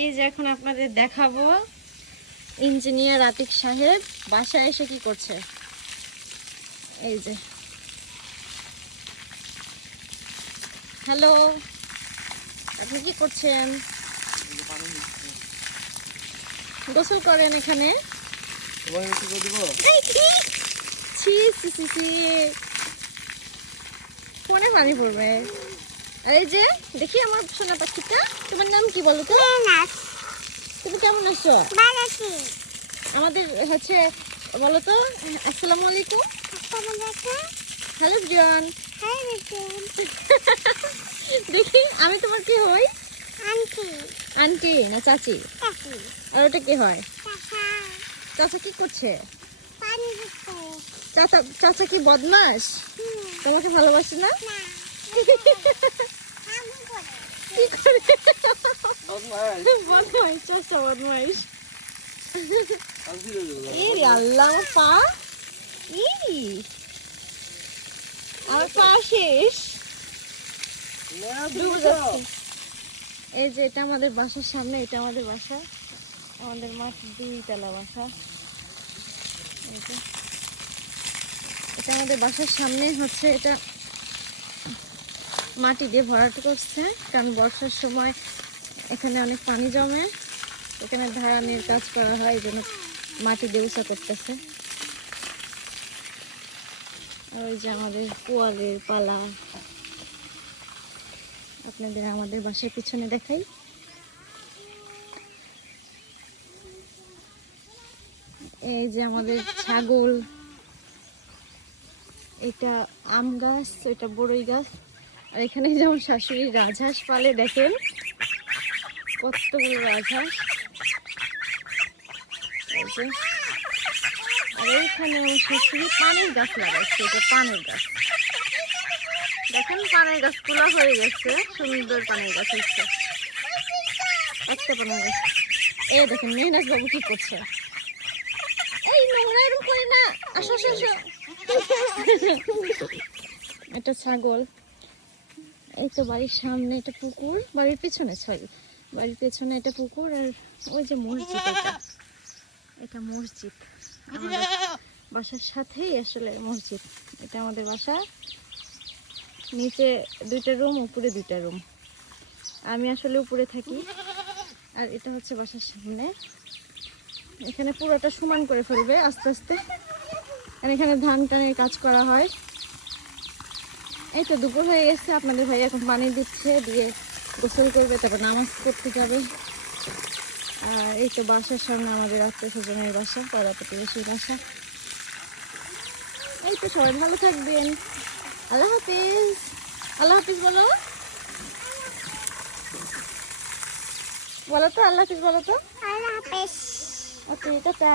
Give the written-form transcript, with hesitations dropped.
এই যে এখন আপনাদের দেখাবো ইঞ্জিনিয়ার আতিক সাহেব বাসায় এসে কি করছে। এই যে হ্যালো, আপনি কি করছেন? গোসল করেন এখানে? ফোনে পানি পড়বে। আর এই যে দেখি আমার সোনা পাখিটা, তোমার নাম কি বলো তো? তুমি কেমন আছো? আমাদের হচ্ছে বলো তো আসসালামু আলাইকুম। হ্যালো জন। দেখি আমি তোমার কি হই? আন্টি না চাচি? আর ওটা কি হয়? চাচা কি করছে? চাচা কি বদমাস? তোমাকে ভালোবাসে না? কি করে? বদমাস চাচা বদমাস। আল্লাহ পা আমার পা শেষ। এই যে এটা আমাদের বাসার সামনে, এটা আমাদের বাসা, আমাদের মাটির 2 তলা বাসা। এটা আমাদের বাসার সামনে হচ্ছে, এটা মাটি দিয়ে ভরাট করছে, কারণ বর্ষার সময় এখানে অনেক পানি জমে, এখানে ধারানির কাজ করা হয়, এই জন্য মাটি দিয়ে উঁচা করতেছে। আর ওই যে আমাদের পোয়ালের পালা, আপনাদের আমাদের বাসার পিছনে দেখাই। এই যে আমাদের ছাগল, এটা আম গাছ, এটা বড়ই গাছ। আর এখানে যেমন শাশুড়ি রাজহাঁস পালে, দেখেন কতগুলো রাজহাঁস। আর এইখানে শাশুড়ি পানের গাছ লাগাচ্ছে, এটা পানের গাছ। দেখেন পানের গাছ তোলা হয়ে গেছে, সুন্দর পানের গাছ হচ্ছে একটা পানের গাছ। এই দেখেন মেহনাজ বাবু কি করছে। এই নোংরা এরকম করে না, আসো আসো আসো। এটা ছাগল। এই তো বাড়ির সামনে এটা পুকুর, বাড়ির পেছনে বাড়ির পেছনে এটা পুকুর। আর ওই যে মসজিদ, এটা মসজিদ আমাদের বাসার সাথেই আসলে মসজিদ। এটা আমাদের বাসা, নিচে 2টা রুম, উপরে 2টা রুম। আমি আসলে উপরে থাকি। আর এটা হচ্ছে বাসার সামনে, এখানে পুরোটা সমান করে ফেলবে আস্তে আস্তে। আর এখানে ধান টানের কাজ করা হয়। এই তো দুপুর হয়ে গেছে, আপনাদের ভাই এখন পানি দিচ্ছে, দিয়ে গোসল করবে, তারপর নামাজ পড়তে যাবে। আর এই তো বাসার সামনে আমাদের আত্মীয়-স্বজনের বাসা, পাড়া প্রতিবেশীর বাসা। এই তো সবাই ভালো থাকবেন, আল্লাহ হাফিজ। আল্লাহ হাফিজ বলো, বলো তো আল্লাহ হাফিজ বলো তো। আল্লাহ হাফিজ। Okay tata.